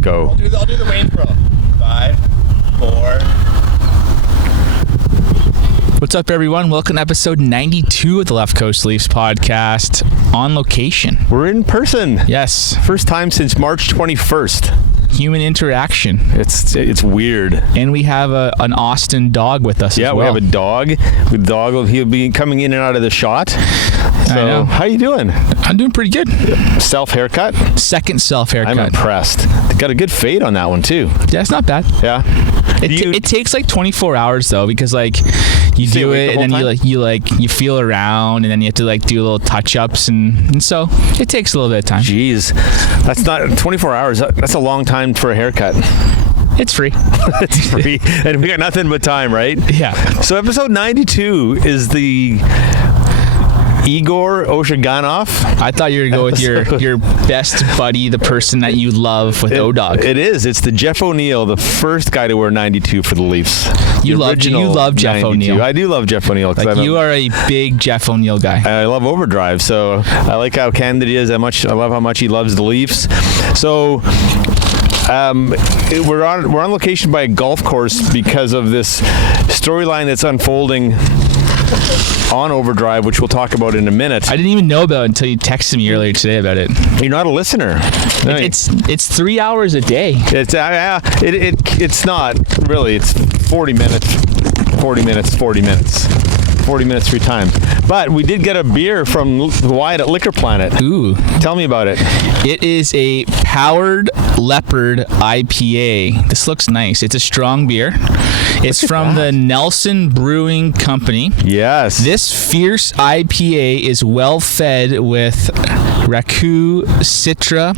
Go. I'll do the Wayne throw. 5, 4. What's up, everyone? Welcome to episode 92 of the Left Coast Leafs podcast on location. We're in person. Yes. First time since March 21st. Human interaction. It's weird. And we have an Austin dog with us as well. Yeah, we have a dog. The dog, he'll be coming in and out of the shot. So, how you doing? I'm doing pretty good. Self-haircut? Second self-haircut. I'm impressed. Got a good fade on that one, too. Yeah, it's not bad. Yeah. It takes like 24 hours, though, because like you do it and then you feel around and then you have to like do little touch-ups and so it takes a little bit of time. Jeez. That's not 24 hours. That's a long time for a haircut. It's free. It's free. And we got nothing but time, right? Yeah. So episode 92 is the Igor Oshiganov. I thought you were going to go with your best buddy, the person that you love with Odog. It is. It's the Jeff O'Neill, the first guy to wear 92 for the Leafs. You love Jeff 92. O'Neill. I do love Jeff O'Neill. Like you are a big Jeff O'Neill guy. I love Overdrive, so I like how candid he is. I love how much he loves the Leafs. So we're on location by a golf course because of this storyline that's unfolding on Overdrive, which we'll talk about in a minute. I didn't even know about it until you texted me earlier today about it. You're not a listener. It's 3 hours a day. It's not really. It's 40 minutes. 40 minutes 3 times. But we did get a beer from Wyatt at Liquor Planet. Ooh. Tell me about it. It is a Powered Leopard IPA. This looks nice. It's a strong beer. It's from the Nelson Brewing Company. Yes. This fierce IPA is well fed with Raku, Citra,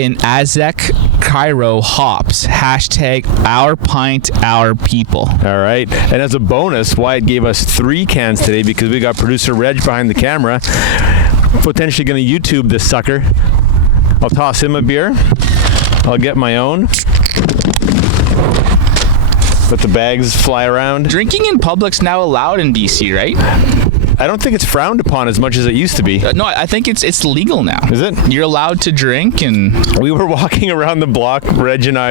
and Azek Cairo hops. # our pint, our people. All right. And as a bonus, Wyatt gave us 3 cans today because we got producer Reg behind the camera. Potentially going to YouTube this sucker. I'll toss him a beer. I'll get my own. Let the bags fly around. Drinking in public's now allowed in BC, right? I don't think it's frowned upon as much as it used to be. No, I think it's legal now. Is it? You're allowed to drink, and we were walking around the block, Reg and I,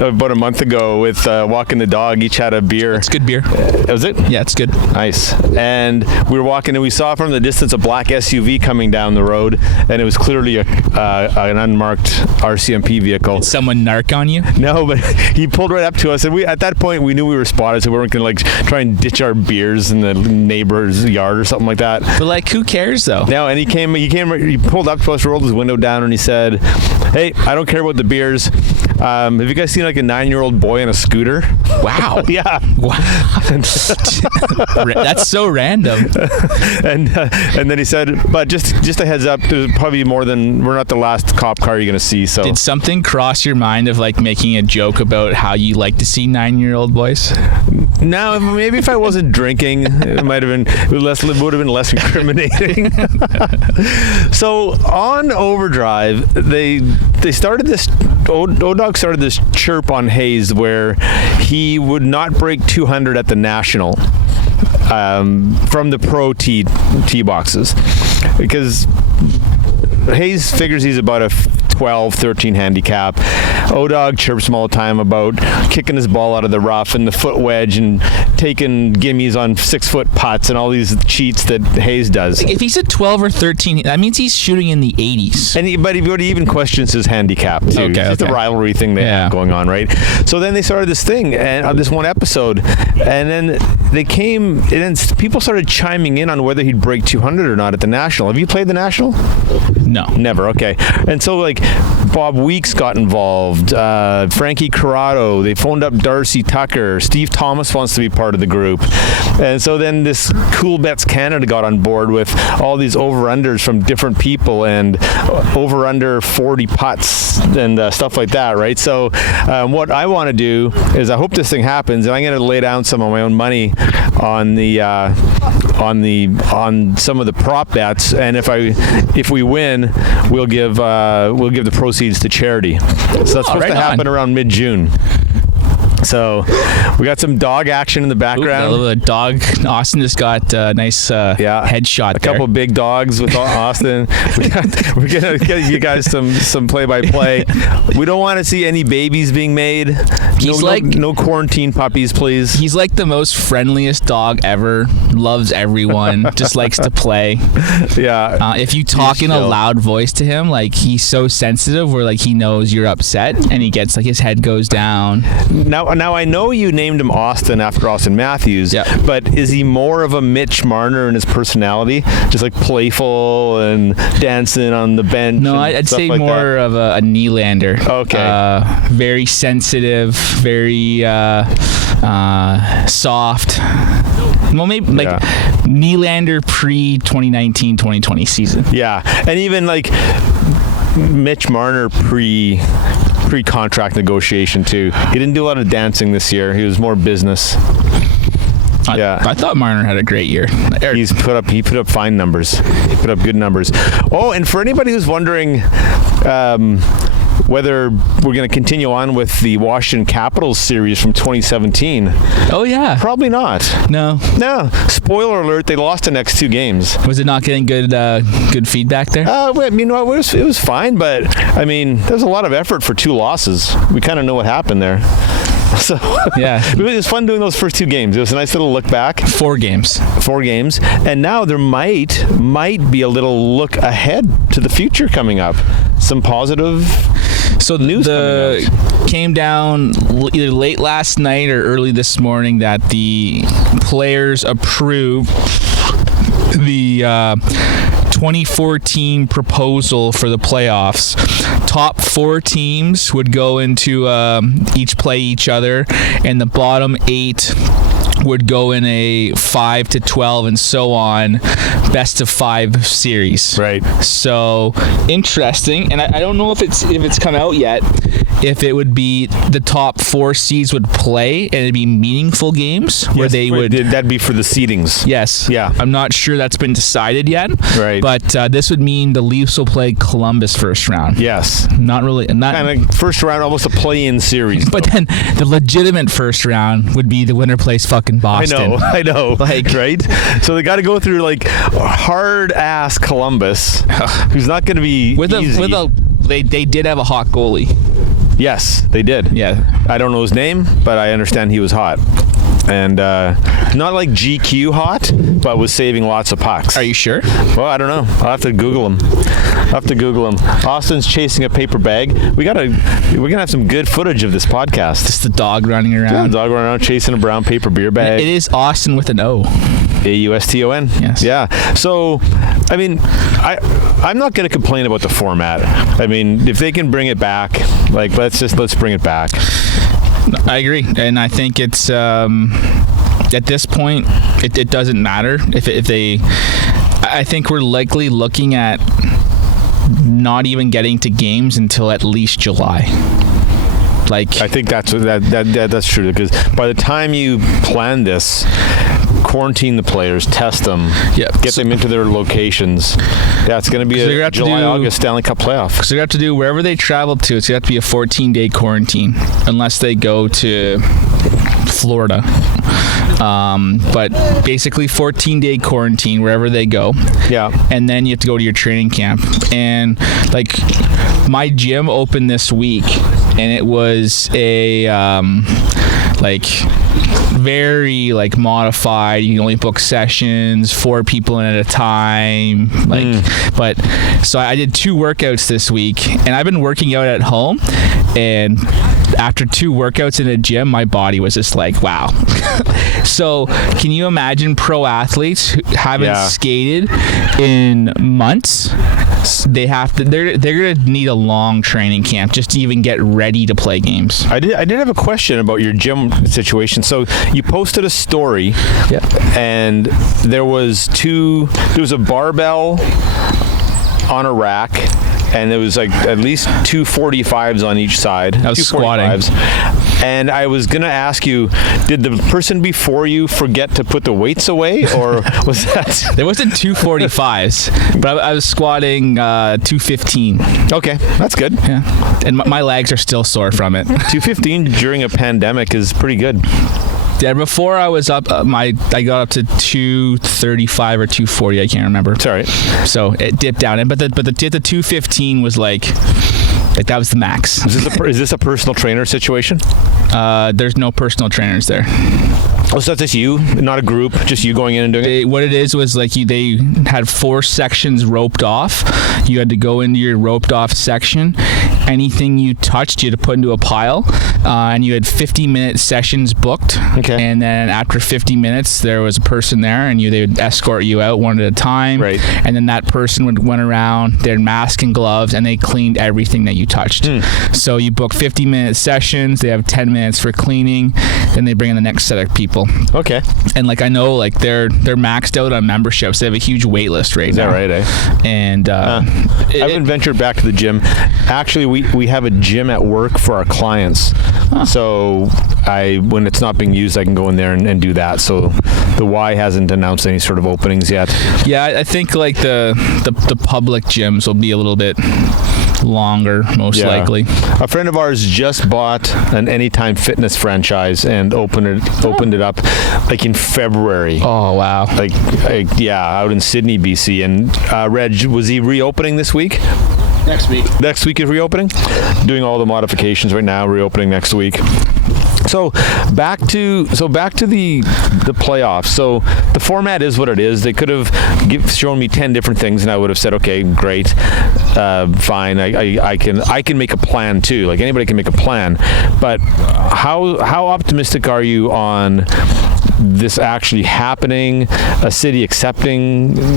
about a month ago, with walking the dog. Each had a beer. It's good beer. Was it? Yeah, it's good. Nice. And we were walking, and we saw from the distance a black SUV coming down the road, and it was clearly an unmarked RCMP vehicle. Did someone narc on you? No, but he pulled right up to us, and at that point we knew we were spotted, so we weren't going to try and ditch our beers in the neighbor's yard or something like that. But who cares though? No, and he pulled up to us, rolled his window down, and he said, "Hey, I don't care about the beers. Have you guys seen a 9-year-old boy on a scooter?" Wow. Yeah. Wow. That's so random. And then he said, "But just a heads up, there's probably more than we're not the last cop car you're gonna see." So did something cross your mind of making a joke about how you like to see 9-year-old boys? No, maybe if I wasn't drinking, it would have been less incriminating. So on Overdrive, they started this. Odog started this chirp on Hayes where he would not break 200 at the National from the pro tee boxes because Hayes figures he's about a 12, 13 handicap. Odog chirps him all the time about kicking his ball out of the rough and the foot wedge and taking gimmies on 6-foot putts and all these cheats that Hayes does. If he's a 12 or 13, that means he's shooting in the 80s. But he even questions his handicap too. Okay, it's a rivalry thing they have going on, right? So then they started this thing and this one episode, and then and then people started chiming in on whether he'd break 200 or not at the National. Have you played the National? No. Never. Okay. And so Bob Weeks got involved, Frankie Corrado, they phoned up Darcy Tucker, Steve Thomas wants to be part of the group. And so then this Cool Bets Canada got on board with all these over-unders from different people and over-under 40 putts and stuff like that, right? So what I want to do is I hope this thing happens, and I'm going to lay down some of my own money on some of the prop bets, and if we win, we'll give the proceeds to charity. So that's supposed to happen around mid-June. So we got some dog action in the background. Ooh, the dog. Austin just got a nice headshot. A couple big dogs with Austin. We're gonna get you guys some play-by-play. We don't want to see any babies being made. No quarantine puppies, please. He's like the most friendliest dog ever. Loves everyone. Just likes to play. Yeah. If you talk in a loud voice to him, like he's so sensitive, where like he knows you're upset, and he gets like his head goes down. Now I know you named him Austin after Austin Matthews, but is he more of a Mitch Marner in his personality, just like playful and dancing on the bench? No, I'd say like more of a Nylander. Okay. Very sensitive, very soft. Well, maybe like Nylander pre-2019-2020 season. Yeah, and even like Mitch Marner pre-contract negotiation too. He didn't do a lot of dancing this year. He was more business. I thought Marner had a great year. He put up fine numbers. He put up good numbers. Oh, and for anybody who's wondering whether we're going to continue on with the Washington Capitals series from 2017. Oh, yeah. Probably not. No. Spoiler alert, they lost the next 2 games. Was it not getting good feedback there? I mean, it was fine, but I mean, there's a lot of effort for 2 losses. We kind of know what happened there. So yeah, it was fun doing those first 2 games. It was a nice little look back. 4 games, and now there might be a little look ahead to the future coming up. Some positive news coming out. Came down either late last night or early this morning that the players approved the 2014 proposal for the playoffs. Top 4 teams would go into each play each other, and the bottom 8 would go in a 5 to 12 and so on, best of 5 series. Right. So interesting, and I don't know if it's come out yet. If it would be the top 4 seeds would play, and it'd be meaningful games where that'd be for the seedings. Yes. Yeah. I'm not sure that's been decided yet. Right. But this would mean the Leafs will play Columbus first round. Yes. Not kind of first round, almost a play-in series. But then the legitimate first round would be the winner plays fucking Boston. I know. Like, right? So they got to go through like hard-ass Columbus, who's not going to be easy. They did have a hot goalie. Yes, they did. Yeah. I don't know his name, but I understand he was hot. And not like GQ hot, but was saving lots of pucks. Are you sure? Well, I don't know. I'll have to Google him. Austin's chasing a paper bag. We're gonna have some good footage of this podcast. Just the dog running around. Yeah, the dog running around chasing a brown paper beer bag. It is Austin with an O. AUSTON. Yes. Yeah. So, I mean, I'm not going to complain about the format. I mean, if they can bring it back, like let's bring it back. I agree, and I think it's at this point it doesn't matter if they. I think we're likely looking at not even getting to games until at least July. Like, I think that's true, because by the time you plan this, quarantine the players, test them, get them into their locations. Yeah, it's going to be a July-August Stanley Cup playoff. So they have to do wherever they travel to. It's going to have to be a 14-day quarantine unless they go to Florida. But basically 14-day quarantine wherever they go. Yeah. And then you have to go to your training camp. And like my gym opened this week, and it was a very modified. You can only book sessions, 4 people in at a time. But so I did 2 workouts this week, and I've been working out at home, and after 2 workouts in a gym, my body was just like, wow. So can you imagine pro athletes who haven't skated in months? They're gonna need a long training camp just to even get ready to play games. I did have a question about your gym situation. So you posted a story, and there was a barbell on a rack and it was like at least 2 45s on each side. I was squatting. And I was going to ask you, did the person before you forget to put the weights away, or was that? There wasn't 2 45s, but I was squatting 215. Okay, that's good. Yeah, and my legs are still sore from it. 215 during a pandemic is pretty good. Yeah, before I was up, I got up to 235 or 240. I can't remember. It's all right. So it dipped down, but the 215 was like that was the max. Is this a personal trainer situation? There's no personal trainers there. Oh, so that's just you, not a group, just you going in and doing it? What it is was like they had 4 sections roped off. You had to go into your roped off section. Anything you touched, you had to put into a pile. And you had 50-minute sessions booked. Okay. And then after 50 minutes, there was a person there, and they would escort you out one at a time. Right. And then that person went around, their mask and gloves, and they cleaned everything that you touched. So you book 50-minute sessions. They have 10 minutes for cleaning. Then they bring in the next set of people. Okay. And like I know, like they're maxed out on memberships. They have a huge wait list right now. Is that right? Eh? And I haven't ventured back to the gym. Actually, we have a gym at work for our clients. So when it's not being used, I can go in there and do that. So the Y hasn't announced any sort of openings yet. Yeah, I think like the public gyms will be a little bit longer, most likely. A friend of ours just bought an Anytime Fitness franchise and opened it up like in February. Oh wow! Like out in Sydney, BC. And Reg, was he reopening this week? Next week. Next week is reopening. Doing all the modifications right now. Reopening next week. So back to the playoffs. So the format is what it is. They could have shown me 10 different things, and I would have said, okay, great, fine. I can make a plan too. Like anybody can make a plan. But how optimistic are you on this actually happening? A city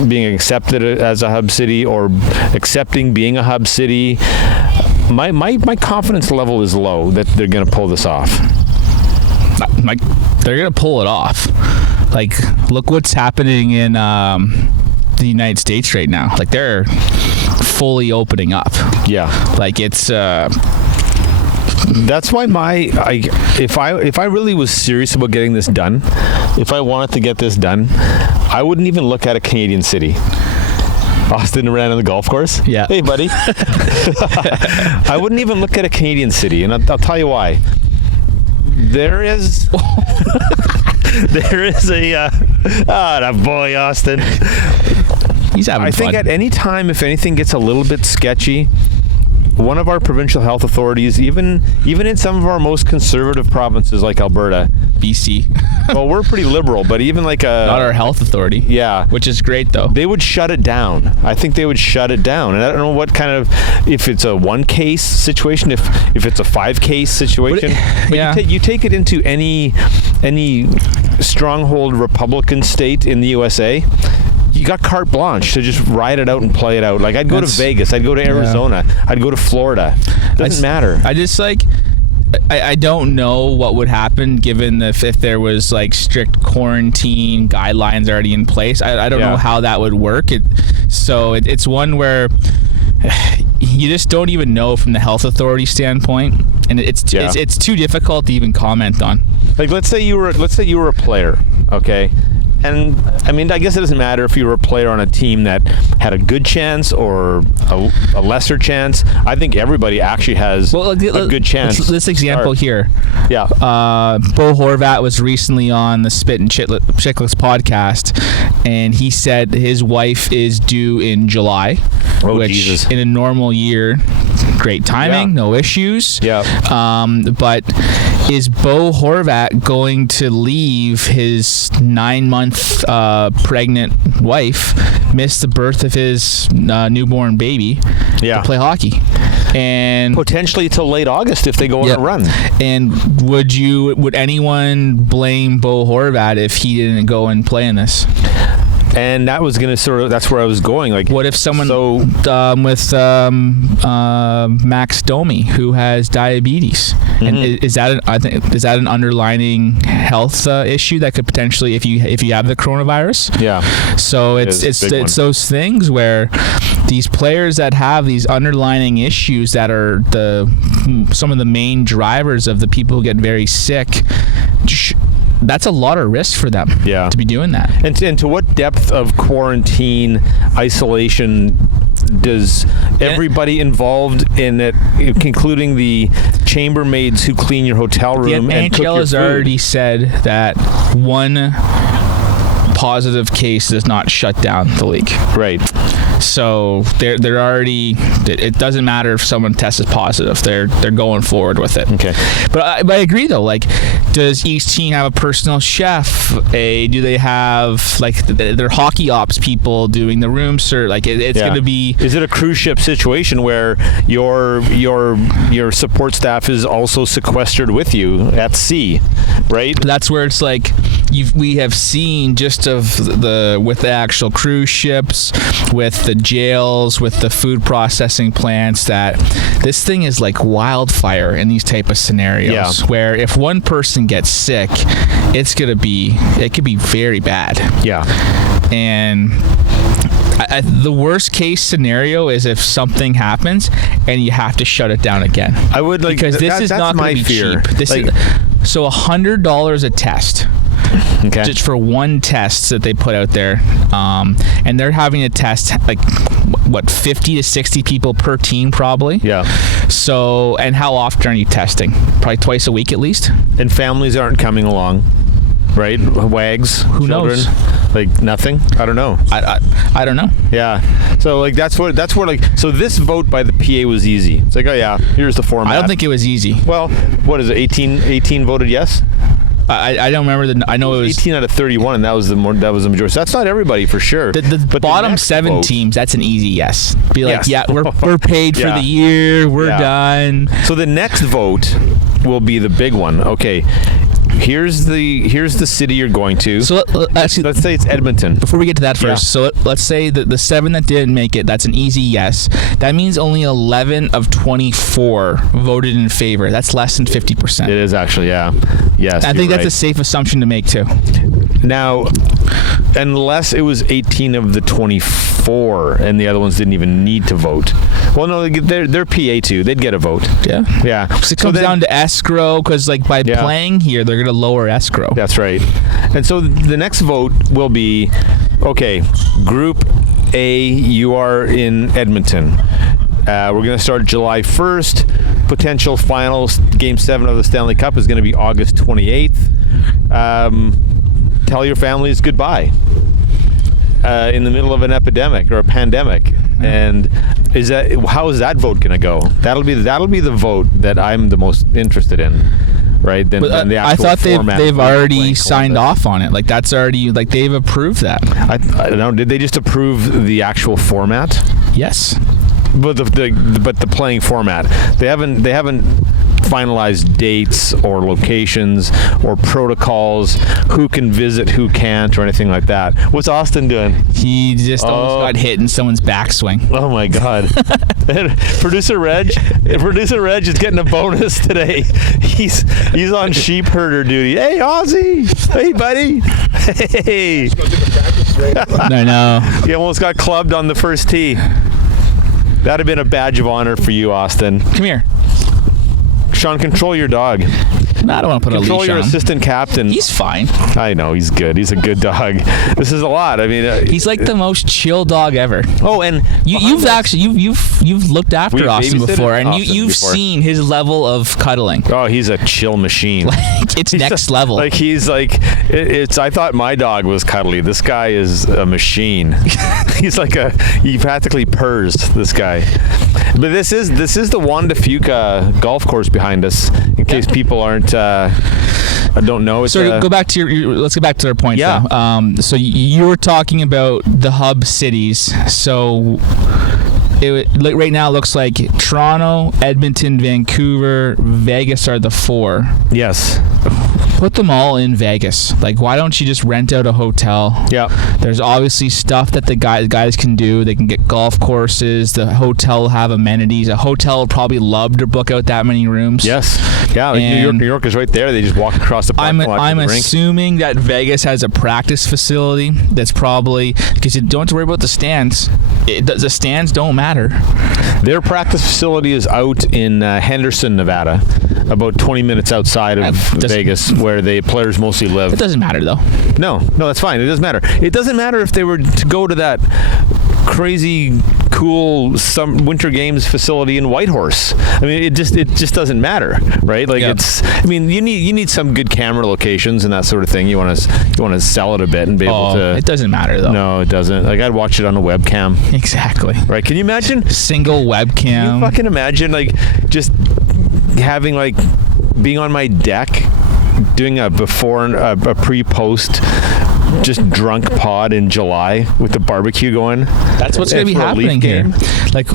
being accepted as a hub city, or accepting being a hub city? My confidence level is low that they're going to pull this off. Like they're gonna pull it off. Like look what's happening in the United States right now. Like they're fully opening up. Yeah. Like it's. That's why if I really was serious about getting this done, if I wanted to get this done, I wouldn't even look at a Canadian city. Austin ran on the golf course? Yeah. Hey, buddy. I wouldn't even look at a Canadian city, and I'll tell you why. There is a that boy Austin. He's having fun. I think at any time, if anything gets a little bit sketchy, one of our provincial health authorities, even in some of our most conservative provinces like Alberta, BC. Well, we're pretty liberal, but even like not our health authority. Yeah, which is great though. They would shut it down. I think they would shut it down, and I don't know what kind of, if it's a 1 case situation, if it's a 5 case situation. But yeah. You take it into any stronghold Republican state in the USA. You got carte blanche to just ride it out and play it out. Like I'd go to Vegas, I'd go to Arizona, I'd go to Florida. Doesn't matter. I just I don't know what would happen given if there was like strict quarantine guidelines already in place. I don't know how that would work. It's one where you just don't even know from the health authority standpoint, and it's too difficult to even comment on. Like let's say you were a player, okay? And I mean, I guess it doesn't matter if you were a player on a team that had a good chance or a lesser chance. I think everybody actually has a good chance. This example here. Yeah. Bo Horvat was recently on the Spit and Chicklets podcast, and he said his wife is due in July, which Jesus. In a normal year, great timing, no issues. Yeah. But is Bo Horvat going to leave his 9-month pregnant wife, miss the birth of his newborn baby, to play hockey? And potentially till late August if they go on a run. And would anyone blame Bo Horvat if he didn't go and play in this? And that was going to that's where I was going. Like, what if someone with Max Domi, who has diabetes, and is that an underlining health issue that could potentially, if you have the coronavirus? Yeah. So it's those things where these players that have these underlining issues that are some of the main drivers of the people who get very sick. That's a lot of risk for them to be doing that. And to what depth of quarantine isolation does everybody involved in it, including the chambermaids who clean your hotel room and cook your NHL has food? already said that one positive case does not shut down the league. Right. So they're already. It doesn't matter if someone tests positive. They're going forward with it. Okay. But I agree though. Like, does each team have a personal chef? Do they have like their hockey ops people doing the room service? Like it's going to be. Is it a cruise ship situation where your support staff is also sequestered with you at sea, right? That's where it's like we have seen just with the actual cruise ships, with the jails, with the food processing plants, that this thing is like wildfire in these type of scenarios where if one person gets sick, it could be very bad. Yeah. And the worst case scenario is if something happens and you have to shut it down again. I would like, because this is not going to be cheap. So $100 a test. Okay. Just for one test that they put out there, and they're having to test like 50 to 60 people per team probably. Yeah. So, and how often are you testing? Probably twice a week at least. And families aren't coming along, right? Wags, who children, knows? Like nothing. I don't know. I don't know. Yeah. So like that's where like, so this vote by the PA was easy. It's like, oh yeah, here's the format. I don't think it was easy. Well, what is it? 18 voted yes. I don't remember I know it was 18 out of 31, and that was the majority. So that's not everybody for sure. The bottom 7 teams, that's an easy yes. Be like, yeah, we're paid for the year. We're done. So the next vote will be the big one. Okay. Here's the city you're going to. So let's say it's Edmonton. Before we get to that first, so let's say that the 7 that didn't make it, that's an easy yes. That means only 11 of 24 voted in favor. That's less than 50%. It is actually, yeah. Yes. I think that's a safe assumption to make too. Now, unless it was 18 of the 24 and the other ones didn't even need to vote. Well, no, they're PA too. They'd get a vote. Yeah. Yeah. So it comes down to escrow because like by playing here, they're going to lower escrow. That's right. And so the next vote will be, okay, Group A, you are in Edmonton. We're going to start July 1st. Potential finals, Game 7 of the Stanley Cup is going to be August 28th. Tell your families goodbye in the middle of an epidemic or a pandemic. And how is that vote going to go? That'll be the vote that I'm the most interested in. Right, then the actual I thought format they've already signed off on it. Like that's already like they've approved that. I don't know. Did they just approve the actual format? Yes. But the playing format, they haven't finalized dates or locations or protocols, who can visit, who can't, or anything like that. What's Austin doing? He just almost got hit in someone's backswing. Oh my God! Producer Reg is getting a bonus today. He's on sheep herder duty. Hey Ozzy! Hey buddy! Hey! No. He almost got clubbed on the first tee. That'd have been a badge of honor for you, Austin. Come here. Sean, control your dog. No, I don't want to put a leash on. Control your assistant captain. He's fine. I know, he's good. He's a good dog. This is a lot. I mean, he's like the most chill dog ever. Oh, and you've looked after Austin before, and you've seen his level of cuddling. Oh, he's a chill machine. Like it's next level. Like he's like it's. I thought my dog was cuddly. This guy is a machine. He's like he practically purrs. This guy. But this is the Juan de Fuca golf course behind us. In case people don't know. So go back to let's get back to our point. So you were talking about the hub cities. So right now it looks like Toronto, Edmonton, Vancouver, Vegas are the 4. Yes. Put them all in Vegas. Like, why don't you just rent out a hotel? Yeah. There's obviously stuff that the guys can do. They can get golf courses. The hotel will have amenities. A hotel will probably love to book out that many rooms. Yes. Yeah. Like New York is right there. They just walk across the parking lot. I'm assuming that Vegas has a practice facility that's probably, because you don't have to worry about the stands. The stands don't matter. Their practice facility is out in Henderson, Nevada, about 20 minutes outside of Vegas, where the players mostly live. It doesn't matter, though. No, that's fine. It doesn't matter. It doesn't matter if they were to go to that crazy, cool winter games facility in Whitehorse. I mean, it just doesn't matter, right? Like you need some good camera locations and that sort of thing. You want to sell it a bit and be able to. It doesn't matter though. No, it doesn't. Like, I'd watch it on a webcam. Exactly. Right? Can you imagine? Single webcam. Can you fucking imagine, like, just having, like, being on my deck, doing a before and a pre-post, just drunk pod in July with the barbecue going. That's what's going to be happening here. Like,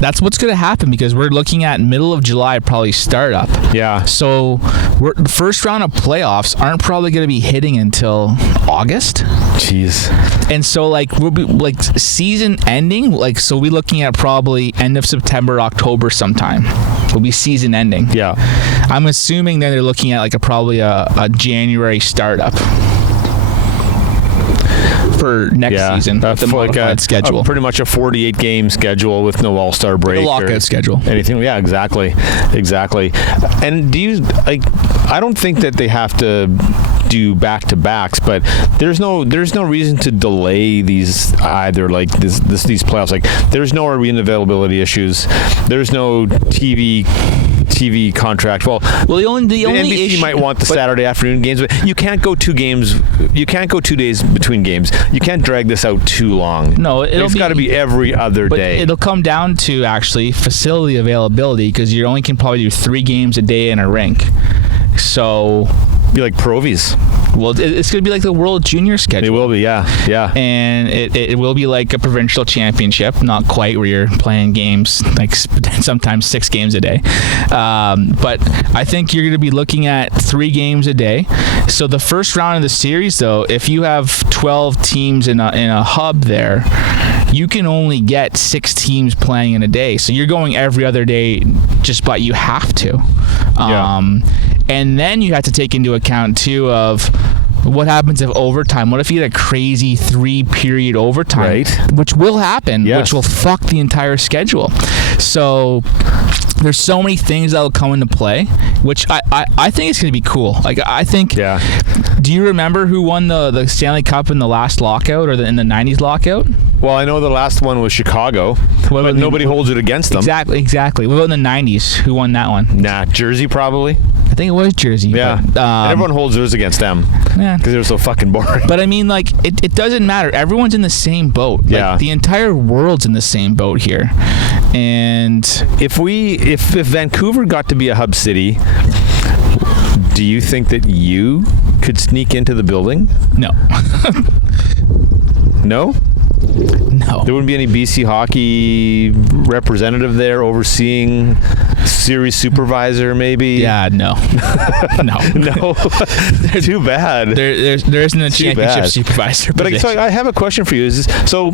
that's what's going to happen, because we're looking at middle of July probably startup. Yeah. So the first round of playoffs aren't probably going to be hitting until August. Jeez. And so, like, we'll be like season ending. Like, so we're looking at probably end of September, October sometime. Will be season ending. Yeah. I'm assuming that they're looking at like probably a January startup for next season. With the modified schedule. Pretty much a 48 game schedule with no All-Star break. The lockout schedule. Anything. Yeah, exactly. And I don't think that they have to do back-to-backs, but there's no reason to delay these either, like these playoffs. Like, there's no arena availability issues. There's no TV contract. Well, the only NBC issue might want the Saturday afternoon games, but you can't go 2 games. You can't go 2 days between games. You can't drag this out too long. No, it's got to be every other day. It'll come down to actually facility availability, because you only can probably do 3 games a day in a rink. So, be like Provies. Well, it's going to be like the World Junior schedule. It will be, yeah. And it will be like a provincial championship, not quite, where you're playing games, like sometimes 6 games a day. But I think you're going to be looking at 3 games a day. So the first round of the series, though, if you have 12 teams in a hub there, you can only get 6 teams playing in a day. So you're going every other day, just but you have to. And then you have to take into account, too, of what happens if overtime. What if you get a crazy 3-period overtime? Right. Which will happen, which will fuck the entire schedule. So there's so many things that will come into play, which I think it's going to be cool. Like, I think... Yeah. Do you remember who won the Stanley Cup in the last lockout, or in the 90s lockout? Well, I know the last one was Chicago, but nobody holds it against them. Exactly. What about in the 90s? Who won that one? Nah, Jersey probably. I think it was Jersey. Yeah. But, and everyone holds theirs against them. Yeah. Because they're so fucking boring. But I mean, like, it doesn't matter. Everyone's in the same boat. Like, the entire world's in the same boat here. And if Vancouver got to be a hub city, do you think that you could sneak into the building? No. No? No. There wouldn't be any BC hockey representative there overseeing, series supervisor maybe? Yeah, no. No. Too bad. There isn't a championship supervisor position. But I have a question for you. So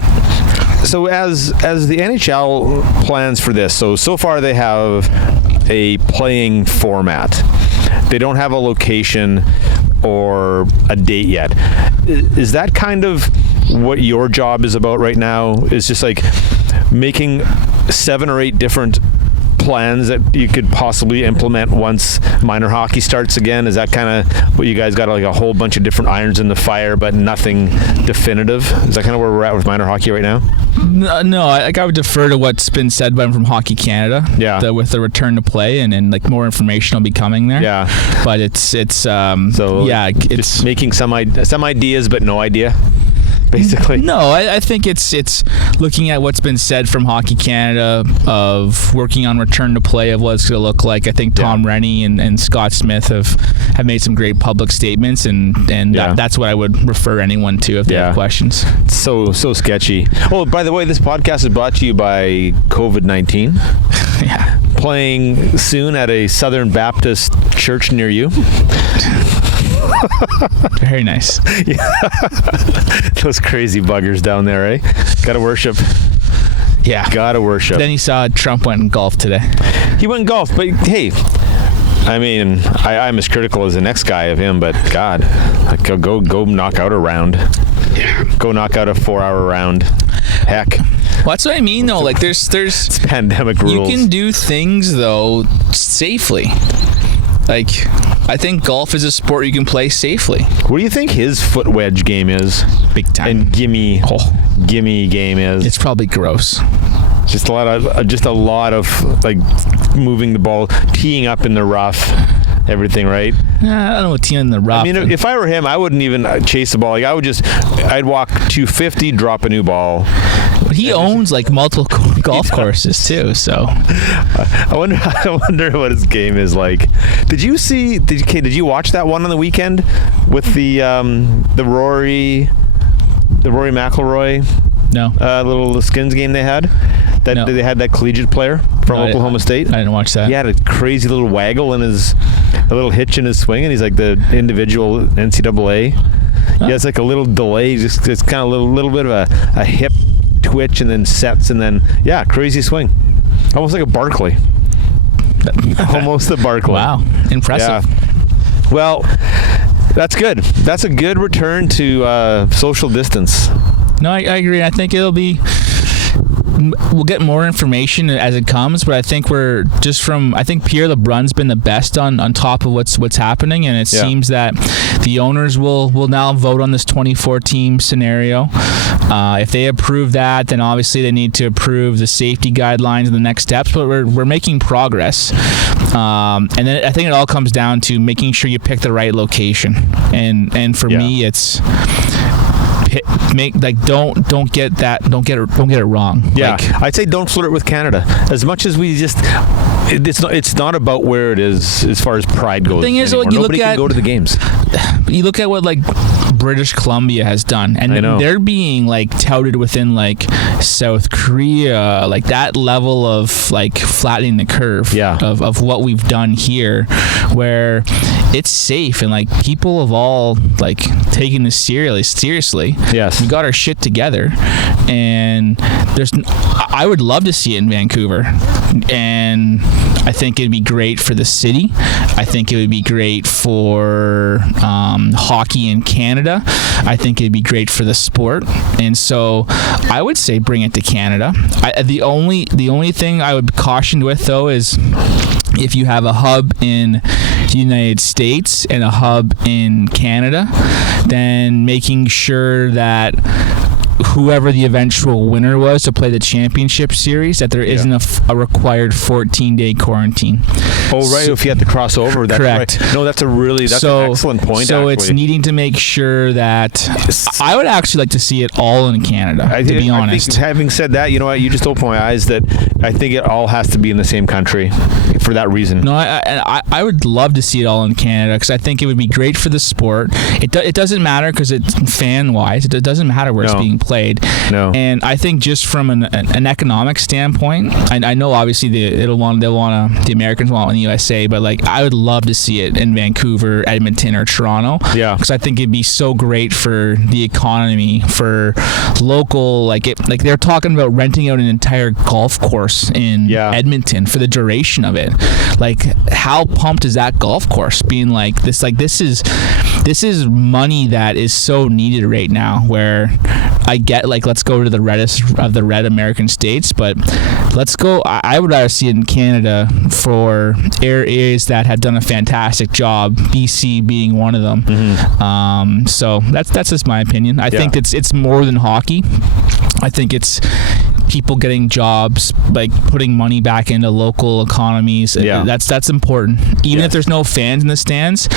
as the NHL plans for this, so far they have a playing format. They don't have a location or a date yet. Is that kind of what your job is about right now? Is just like making 7 or 8 different plans that you could possibly implement once minor hockey starts again? Is that kind of what you guys got, like a whole bunch of different irons in the fire but nothing definitive? Is that kind of where we're at with minor hockey right now? No, I would defer to what's been said by them from Hockey Canada. Yeah. With the return to play and like more information will be coming there. Yeah. But it's making some ideas but no idea. basically. No, I think it's looking at what's been said from Hockey Canada of working on return to play of what it's going to look like. I think Tom Rennie and Scott Smith have made some great public statements, and that's what I would refer anyone to if they have questions. So sketchy. Oh, by the way, this podcast is brought to you by COVID-19. Yeah. Playing soon at a Southern Baptist church near you. Very nice. Yeah. Those crazy buggers down there, eh? Gotta worship. Yeah. Gotta worship. Then he saw Trump went and golf today. He went and golf, but hey, I mean, I'm as critical as the next guy of him, but God, like, go knock out a round. Yeah. Go knock out a 4-hour round. Heck. Well, that's what I mean, though. Like, there's it's pandemic rules. You can do things, though, safely. Like, I think golf is a sport you can play safely. What do you think his foot wedge game is? Big time. And gimme game is? It's probably gross. Just a lot of like moving the ball, teeing up in the rough, everything, right? I don't know what teeing in the rough. I mean, if I were him, I wouldn't even chase the ball. Like I'd walk 250, drop a new ball. But he owns like multiple golf courses too, so I wonder what his game is like. Did you watch that one on the weekend with the Rory McIlroy? No. Little skins game they had. No. They had that collegiate player from Oklahoma State. I didn't watch that. He had a crazy little waggle in a little hitch in his swing, and he's like the individual NCAA. He has like a little delay, it's kind of a little bit of a hip twitch, and then sets, and then crazy swing, almost like a Barkley. Almost a Barkley. Wow, impressive. Yeah. Well, that's good. That's a good return to social distance. No, I agree. I think we'll get more information as it comes, but I think I think Pierre LeBrun's been the best on top of what's happening, and it seems that the owners will now vote on this 24-team scenario. If they approve that, then obviously they need to approve the safety guidelines and the next steps, but we're making progress. And then I think it all comes down to making sure you pick the right location. And for me, it's don't get it wrong. Yeah, I'd say don't flirt with Canada as much as we just. It's not about where it is as far as pride goes. The thing is, like, nobody can go to the games. You look at what like British Columbia has done, and they're being like touted within like South Korea, like that level of like flattening the curve of what we've done here, where it's safe and like people have all like taken this seriously. Yes, we got our shit together, and I would love to see it in Vancouver, and I think it'd be great for the city. I think it would be great for hockey in Canada. I think it'd be great for the sport, and so I would say bring it to Canada. The only thing I would caution with though is if you have a hub in the United States and a hub in Canada, then making sure that whoever the eventual winner was to play the championship series, that there isn't a required 14-day quarantine. Oh, right. So, if you have to cross over, that's correct. Right. No, that's an excellent point. So actually, it's needing to make sure that I would actually like to see it all in Canada. To be honest, I think having said that, you know what? You just opened my eyes that I think it all has to be in the same country for that reason. No, I would love to see it all in Canada because I think it would be great for the sport. It doesn't matter because it's fan-wise. It doesn't matter where it's being played. No. And I think just from an economic standpoint, I know obviously the Americans want it in the USA, but like I would love to see it in Vancouver, Edmonton, or Toronto. Yeah. Because I think it'd be so great for the economy, for local, like they're talking about renting out an entire golf course in Edmonton for the duration of it. Like how pumped is that golf course being like this? Like this is money that is so needed right now, where I get like let's go to the reddest of the red American states, but let's go. I would rather see it in Canada for areas that have done a fantastic job, BC being one of them. Mm-hmm. So that's just my opinion. I think it's more than hockey. I think it's people getting jobs, like putting money back into local economies. That's important. Even if there's no fans in the stands,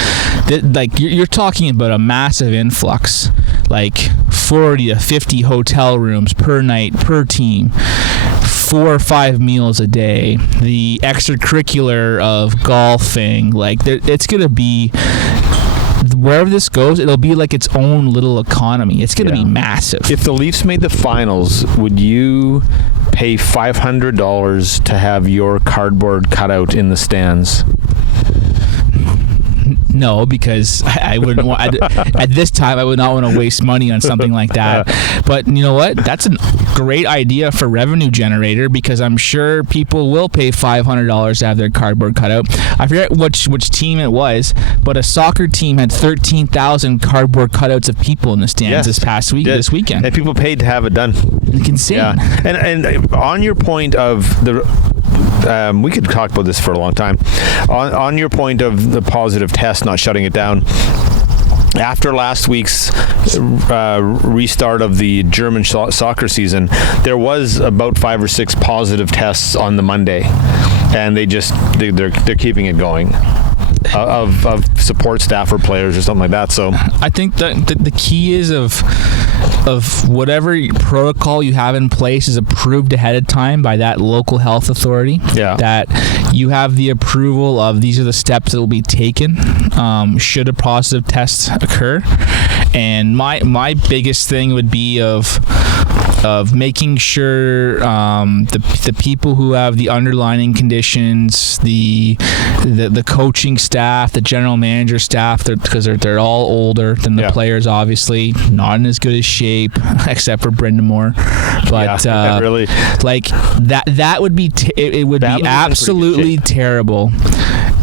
like you're talking about a massive influx. like 40 to 50 hotel rooms per night per team, 4 or 5 meals a day, the extracurricular of golfing, like it's going to be, wherever this goes, it'll be like its own little economy. It's going to be massive. If the Leafs made the finals, would you pay $500 to have your cardboard cutout in the stands? No, because I wouldn't want, at this time, I would not want to waste money on something like that. But you know what? That's a great idea for revenue generator, because I'm sure people will pay $500 to have their cardboard cutout. I forget which team it was, but a soccer team had 13,000 cardboard cutouts of people in the stands this weekend. And people paid to have it done. It's insane. Yeah. And on your point of we could talk about this for a long time. On your point of the positive test not shutting it down, after last week's restart of the German soccer season, there was about 5 or 6 positive tests on the Monday, and they're keeping it going. Of support staff or players or something like that. So I think that the key is of whatever protocol you have in place is approved ahead of time by that local health authority. Yeah. That you have the approval of these are the steps that will be taken should a positive test occur. And my biggest thing would be of making sure the people who have the underlying conditions, the coaching staff, the general manager staff, because they're all older than the players, obviously not in as good a shape, except for Brindamore. But really, like that would be it would be absolutely terrible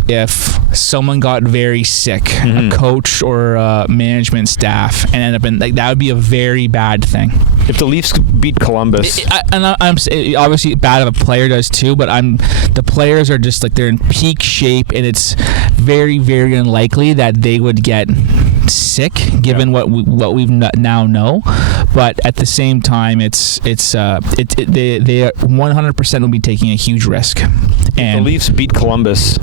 if someone got very sick, a coach or management staff, and ended up in, like, that would be a very bad thing. If the Leafs beat Columbus, I'm obviously bad if a player does too, but the players are just like, they're in peak shape, and it's very, very unlikely that they would get sick given what we've now know. But at the same time, they 100% will be taking a huge risk. And the Leafs beat Columbus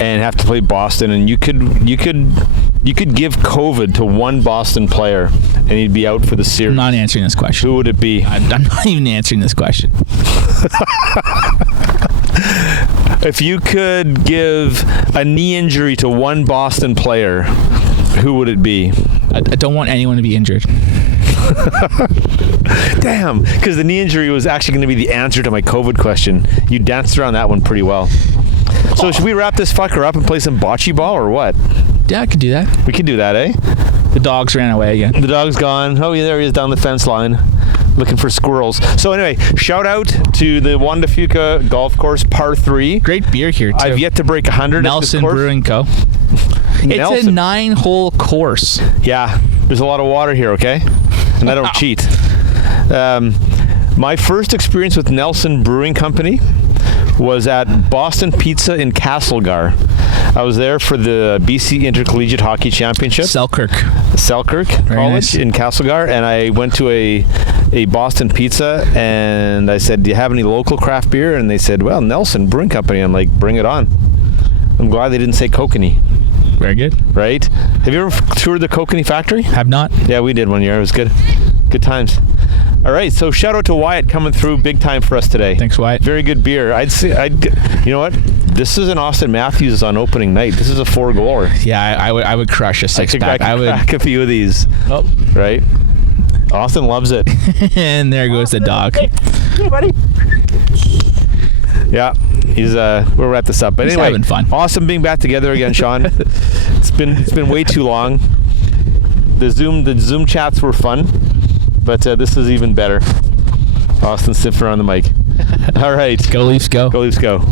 and have to play Boston, and you could give COVID to one Boston player and he'd be out for the series. I'm not answering this question. Who would it be? I'm not even answering this question. If you could give a knee injury to one Boston player, who would it be? I don't want anyone to be injured. Damn, because the knee injury was actually going to be the answer to my COVID question. You danced around that one pretty well. So should we wrap this fucker up and play some bocce ball or what? Yeah, I could do that. We could do that, eh? The dogs ran away again. The dog's gone. Oh, yeah, there he is down the fence line, looking for squirrels. So anyway, shout out to the Juan de Fuca Golf Course, par 3. Great beer here, too. I've yet to break 100 Nelson at this course. Brewing Co. It's a 9-hole course. Yeah, there's a lot of water here, okay? And I don't cheat. My first experience with Nelson Brewing Company was at Boston Pizza in Castlegar. I was there for the BC Intercollegiate Hockey Championship. Selkirk College in Castlegar, and I went to a Boston Pizza, and I said, do you have any local craft beer? And they said, well, Nelson Brewing Company. I'm like, bring it on. I'm glad they didn't say Kokanee. Very good. Right? Have you ever toured the Kokanee factory? Have not. Yeah, we did one year. It was good. Good times. All right, so shout out to Wyatt coming through big time for us today. Thanks, Wyatt. Very good beer. You know what? This is an Austin Matthews on opening night. This is a 4-goaler. Yeah, I would crush a 6-pack. I would crack a few of these. Oh, right. Austin loves it. And there goes the dog. Hey, buddy. Yeah, we'll wrap this up. But He's anyway, having fun. Awesome being back together again, Sean. It's been way too long. The Zoom chats were fun, but this is even better. Austin Stiffer on the mic. All right. Go Leafs, go. Go Leafs, go.